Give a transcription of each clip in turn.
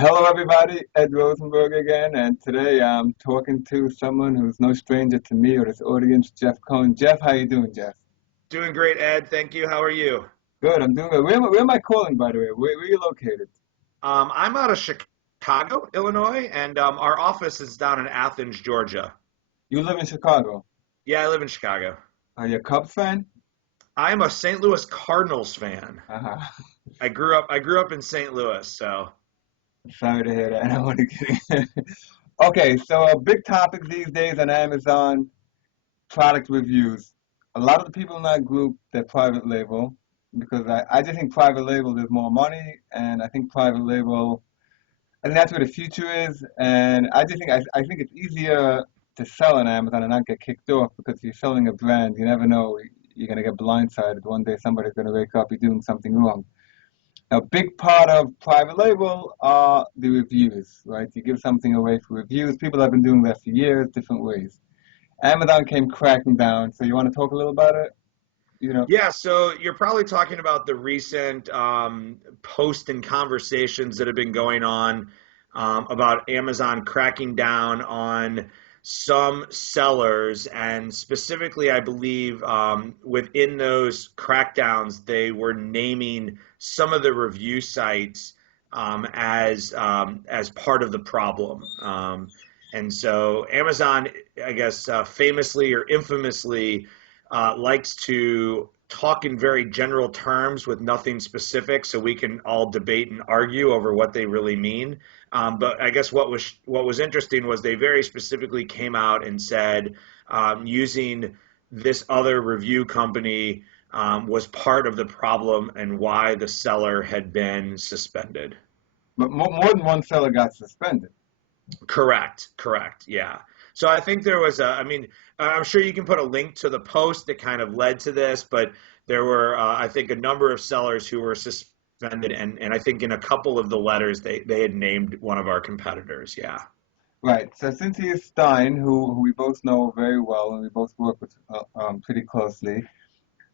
Hello, everybody. Ed Rosenberg again, and today I'm talking to someone who's no stranger to me or this audience, Jeff Cohen. Jeff, how you doing, Jeff? Doing great, Ed. Thank you. How are you? Good. I'm doing good. Where am I calling, by the way? Where are you located? I'm out of Chicago, Illinois, and our office is down in Athens, Georgia. You live in Chicago. Yeah, I live in Chicago. Are you a Cubs fan? I am a St. Louis Cardinals fan. Uh-huh. I grew up in St. Louis, so Sorry to hear that. I don't want to get Okay, so a big topic these days on Amazon, product reviews. A lot of the people in that group, they're private label because I just think private label, there's more money, and I think private label I think that's where the future is, and I think it's easier to sell on Amazon and not get kicked off because if you're selling a brand, you never know you're gonna get blindsided. One day somebody's gonna wake up you're doing something wrong. Now, a big part of private label are the reviews, right? You give something away for reviews. People have been doing that for years, different ways. Amazon came cracking down, so you want to talk a little about it? You know, yeah. So you're probably talking about the recent post and conversations that have been going on about Amazon cracking down on some sellers, and specifically, I believe within those crackdowns, they were naming some of the review sites as part of the problem. And so Amazon, I guess, famously or infamously, likes to talk in very general terms with nothing specific, so we can all debate and argue over what they really mean. But I guess what was interesting was they very specifically came out and said using this other review company was part of the problem and why the seller had been suspended. but more than one seller got suspended. Correct, correct, yeah. So I think there was I mean, I'm sure you can put a link to the post that kind of led to this, but there were, I think, a number of sellers who were suspended, and I think in a couple of the letters they had named one of our competitors, yeah. Right. So Cynthia Stein, who we both know very well and we both work with pretty closely,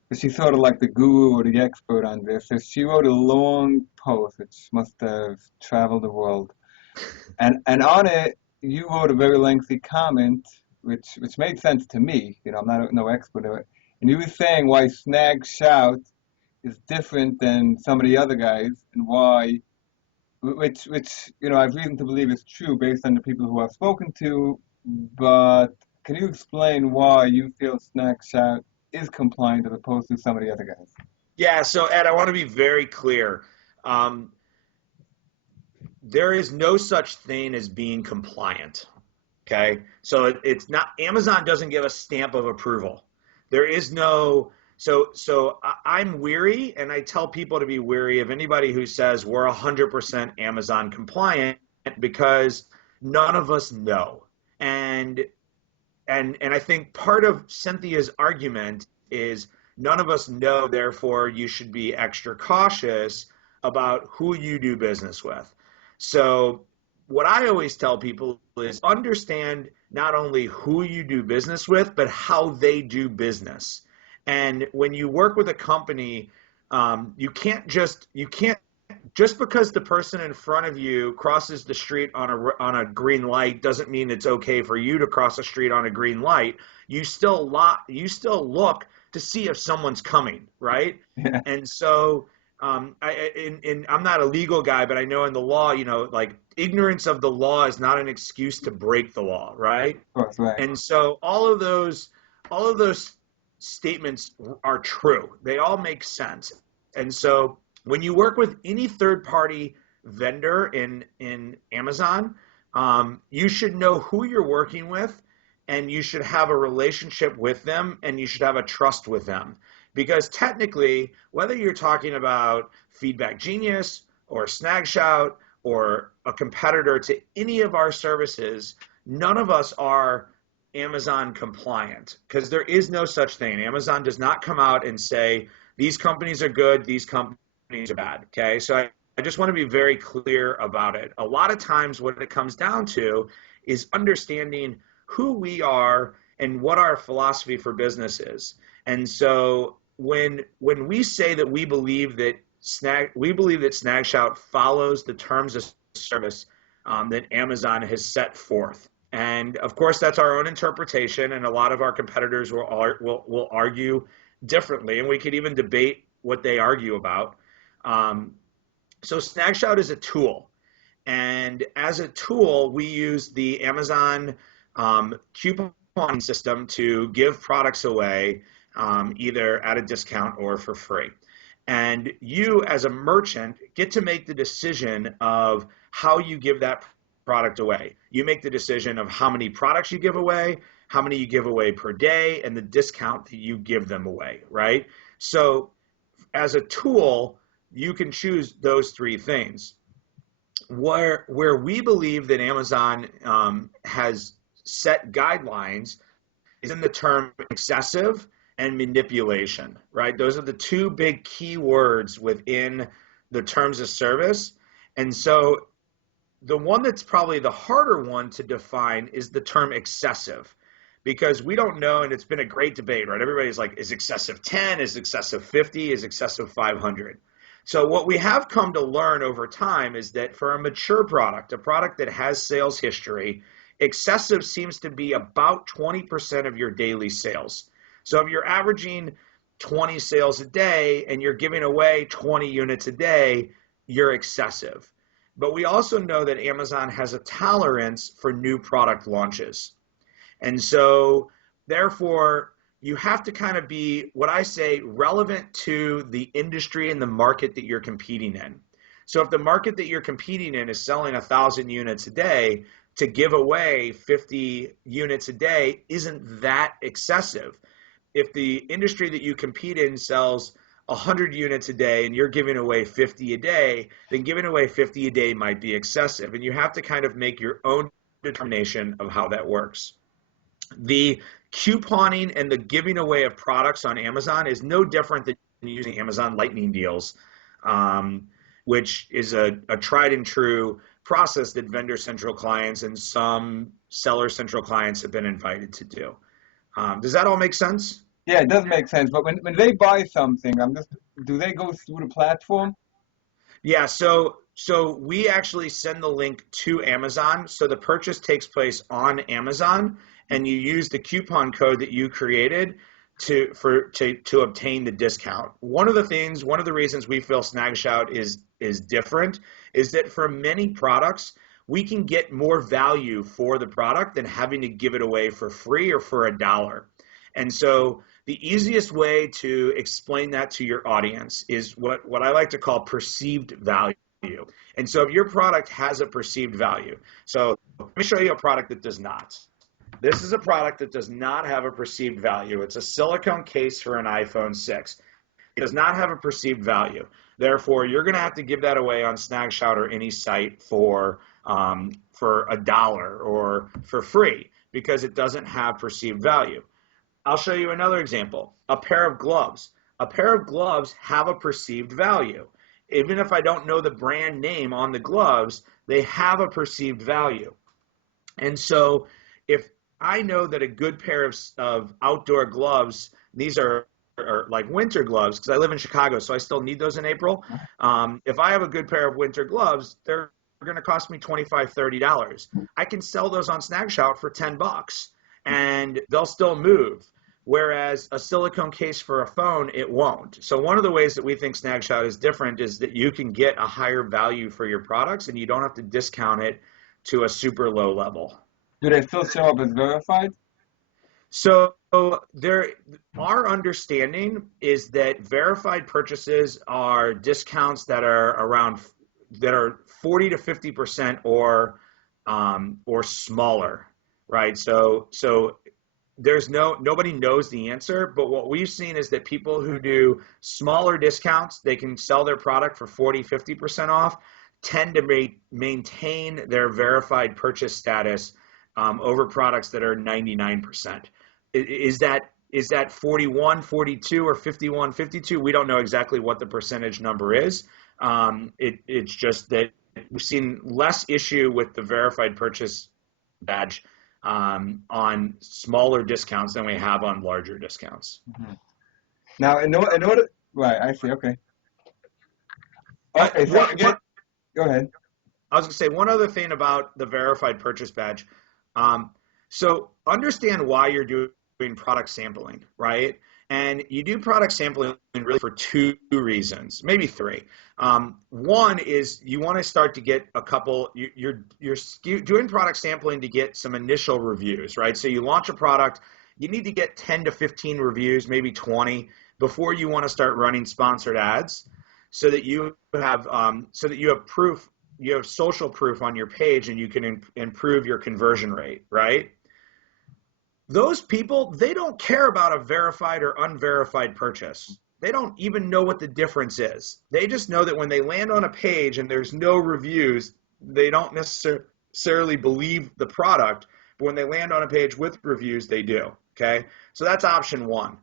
but she's sort of like the guru or the expert on this. So she wrote a long post, which must have traveled the world, and on it you wrote a very lengthy comment, which made sense to me. You know, I'm not no expert of it, and you were saying why snagShout is different than some of the other guys, and why which I've reason to believe is true based on the people who I've spoken to. But can you explain why you feel snagShout is compliant as opposed to some of the other guys? Yeah, so Ed, I want to be very clear. Um, there is no such thing as being compliant. Okay, so it's not, Amazon doesn't give a stamp of approval. There is no, I'm weary, and I tell people to be weary of anybody who says we're 100% Amazon compliant, because none of us know. And I think part of Cynthia's argument is none of us know, therefore you should be extra cautious about who you do business with. So what I always tell people is understand not only who you do business with, but how they do business. And when you work with a company, you can't just because the person in front of you crosses the street on a green light doesn't mean it's okay for you to cross the street on a green light. You still look to see if someone's coming, right? Yeah, And so I'm not a legal guy, but I know in the law, like ignorance of the law is not an excuse to break the law, right? of course, right. And so all of those statements are true. They all make sense. And so when you work with any third party vendor in Amazon, you should know who you're working with, and you should have a relationship with them, and you should have a trust with them. Because technically, whether you're talking about Feedback Genius or SnagShout or a competitor to any of our services, none of us are Amazon compliant, because there is no such thing. Amazon does not come out and say these companies are good, these companies are bad. Okay, so I just want to be very clear about it. A lot of times what it comes down to is understanding who we are and what our philosophy for business is. And so when we say that we believe that we believe that SnagShout follows the terms of service that Amazon has set forth. And of course, that's our own interpretation, and a lot of our competitors will argue differently, and we could even debate what they argue about. So SnagShout is a tool, and as a tool, we use the Amazon coupon system to give products away either at a discount or for free. And you, as a merchant, get to make the decision of how you give that product away. You make the decision of how many products you give away, how many you give away per day, and the discount that you give them away, right? So as a tool, you can choose those three things. Where we believe that Amazon has set guidelines is in the term excessive and manipulation, right? Those are the two big key words within the terms of service. And so the one that's probably the harder one to define is the term excessive, because we don't know, and it's been a great debate, right? Everybody's like, is excessive 10, is excessive 50, is excessive 500? So what we have come to learn over time is that for a mature product, a product that has sales history, excessive seems to be about 20% of your daily sales. So if you're averaging 20 sales a day and you're giving away 20 units a day, you're excessive. But we also know that Amazon has a tolerance for new product launches. And so therefore, you have to kind of be, what I say, relevant to the industry and the market that you're competing in. So if the market that you're competing in is selling 1,000 units a day, to give away 50 units a day isn't that excessive. If the industry that you compete in sells 100 units a day and you're giving away 50 a day, then giving away 50 a day might be excessive. And you have to kind of make your own determination of how that works. The couponing and the giving away of products on Amazon is no different than using Amazon Lightning deals, which is a tried and true process that Vendor Central clients and some Seller Central clients have been invited to do. Does that all make sense? Yeah, it does make sense. But when they buy something, do they go through the platform? Yeah, so we actually send the link to Amazon. So the purchase takes place on Amazon, and you use the coupon code that you created to obtain the discount. One of the reasons we feel snagShout is different is that for many products, we can get more value for the product than having to give it away for free or for $1. And so the easiest way to explain that to your audience is what I like to call perceived value. And so if your product has a perceived value, so let me show you a product that does not. This is a product that does not have a perceived value. It's a silicone case for an iPhone 6. It does not have a perceived value. Therefore, you're going to have to give that away on snagShout or any site for $1 or for free because it doesn't have perceived value. I'll show you another example. A pair of gloves. A pair of gloves have a perceived value. Even if I don't know the brand name on the gloves, they have a perceived value. And so if I know that a good pair of outdoor gloves, these are like winter gloves, because I live in Chicago, so I still need those in April. If I have a good pair of winter gloves, they're going to cost me $25, $30. I can sell those on snagShout for $10, and they'll still move. Whereas a silicone case for a phone, it won't. So one of the ways that we think snagShout is different is that you can get a higher value for your products, and you don't have to discount it to a super low level. Do they still show up as verified? So our understanding is that verified purchases are discounts that are 40 to 50% or smaller, right? So nobody knows the answer, but what we've seen is that people who do smaller discounts, they can sell their product for 40, 50% off, tend to maintain their verified purchase status over products that are 99%. Is that 41, 42, or 51, 52? We don't know exactly what the percentage number is. It's just that we've seen less issue with the verified purchase badge on smaller discounts than we have on larger discounts. Mm-hmm. Now, in order, right, I see, okay. Okay, so again, What go ahead. I was going to say one other thing about the verified purchase badge. Um, so understand why you're doing product sampling, right? And you do product sampling really for two reasons, maybe three. One is you want to start to get a couple. You're doing product sampling to get some initial reviews, right? So you launch a product, you need to get 10 to 15 reviews, maybe 20, before you want to start running sponsored ads, so that you have proof, you have social proof on your page, and you can improve your conversion rate, right? Those people, they don't care about a verified or unverified purchase. They don't even know what the difference is. They just know that when they land on a page and there's no reviews, they don't necessarily believe the product, but when they land on a page with reviews, they do. Okay, so that's option one.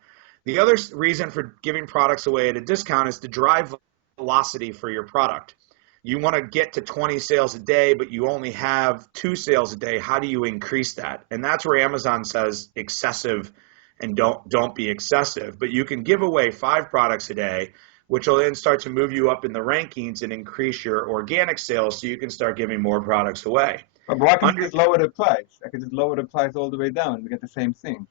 The other reason for giving products away at a discount is to drive velocity for your product. You want to get to 20 sales a day, but you only have 2 sales a day. How do you increase that? And that's where Amazon says excessive, and don't be excessive. But you can give away 5 products a day, which will then start to move you up in the rankings and increase your organic sales, so you can start giving more products away. But why can't you Under, just lower the price? I could just lower the price all the way down and get the same thing.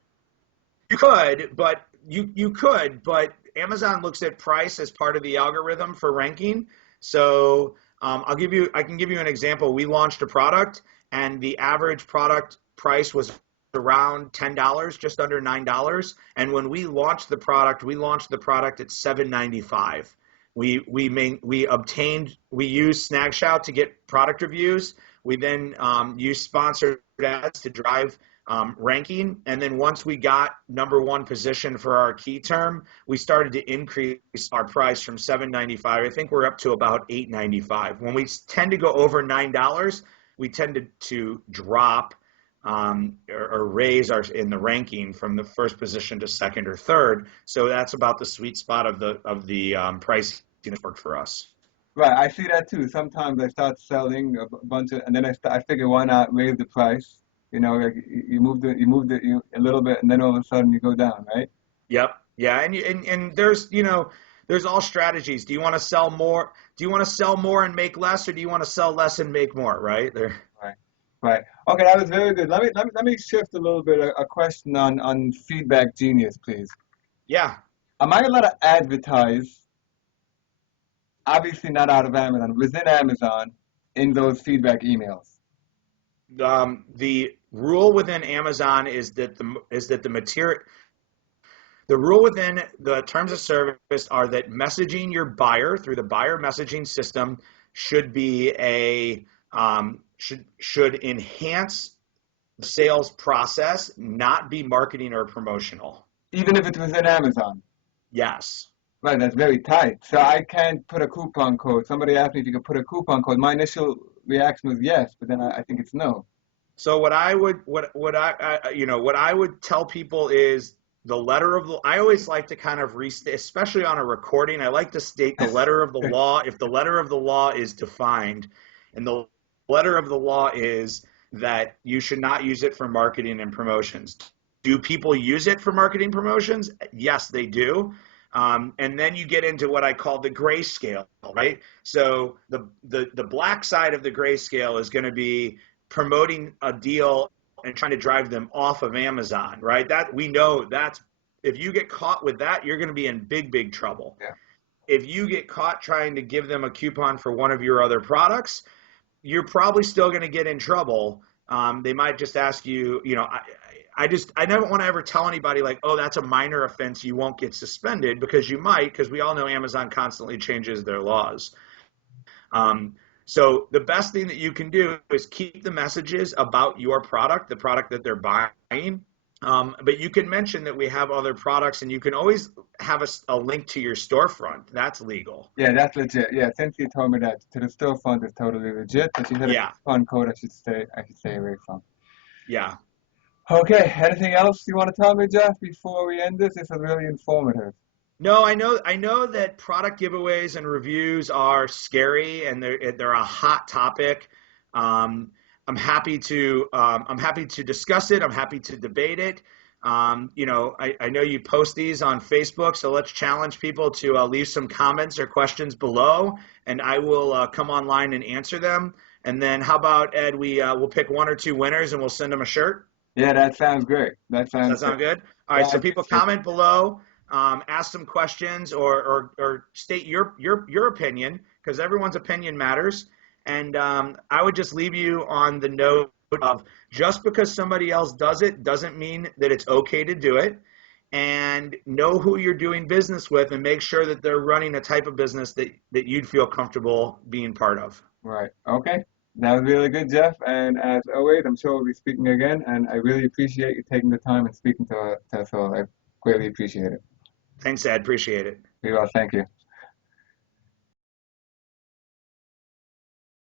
you could, but you could, but Amazon looks at price as part of the algorithm for ranking. So I can give you an example. We launched a product, and the average product price was around $10, just under $9. And when we launched the product, at $7.95. We used snagShout to get product reviews. We then used sponsored ads to drive ranking. And then once we got #1 position for our key term, we started to increase our price from $7.95. I think we're up to about $8.95. When we tend to go over $9, we tend to drop or raise our in the ranking from the first position to second or third. So that's about the sweet spot of the pricing that worked for us. Right, I see that too. Sometimes I start selling a bunch of, and then I figure why not raise the price? You know, like you a little bit, and then all of a sudden you go down, right? Yep. Yeah. And there's all strategies. Do you want to sell more? Do you want to sell more and make less, or do you want to sell less and make more? Right there. Right, right. Okay, that was very good. Let me shift a little bit. A question on Feedback Genius, please. Yeah. Am I allowed to advertise? Obviously not out of Amazon, within Amazon, in those feedback emails. The rule within Amazon is that the rule within the terms of service are that messaging your buyer through the buyer messaging system should be should enhance the sales process, not be marketing or promotional. Even if it's within Amazon. Yes. Right, that's very tight. So I can't put a coupon code. Somebody asked me if you could put a coupon code. My initial reaction was yes, but then I think it's no. So what I would tell people is the letter of the. I always like to kind of restate, especially on a recording. I like to state the letter of the law. If the letter of the law is defined, and the letter of the law is that you should not use it for marketing and promotions. Do people use it for marketing promotions? Yes, they do. And then you get into what I call the gray scale, right? So the black side of the gray scale is going to be promoting a deal and trying to drive them off of Amazon, right? That we know that's if you get caught with that, you're going to be in big trouble. Yeah. If you get caught trying to give them a coupon for one of your other products, you're probably still going to get in trouble. They might just ask you, I never want to ever tell anybody like, oh, that's a minor offense, you won't get suspended, because you might, because we all know Amazon constantly changes their laws. So the best thing that you can do is keep the messages about your product, the product that they're buying. But you can mention that we have other products, and you can always have a link to your storefront. That's legal. Yeah, that's legit. Yeah, since you told me that to the storefront is totally legit, but you said a Yeah. coupon code I should stay away from. Yeah. Okay, anything else you want to tell me, Jeff, before we end this? This is really informative. No, I know that product giveaways and reviews are scary, and they're a hot topic. I'm happy to discuss it. I'm happy to debate it. I know you post these on Facebook, so let's challenge people to leave some comments or questions below, and I will come online and answer them. And then how about, Ed, we'll pick one or two winners and we'll send them a shirt? Yeah, that sounds great. That Does sounds that great. sound good? All right, Yeah, I so people appreciate comment below, ask some questions or state your opinion, because everyone's opinion matters. And I would just leave you on the note of just because somebody else does it doesn't mean that it's okay to do it. And know who you're doing business with and make sure that they're running a type of business that you'd feel comfortable being part of. Right. Okay. That was really good, Jeff. And as always, I'm sure we'll be speaking again. And I really appreciate you taking the time and speaking to us all. I greatly appreciate it. Thanks, Ed. Appreciate it. Be well. Thank you.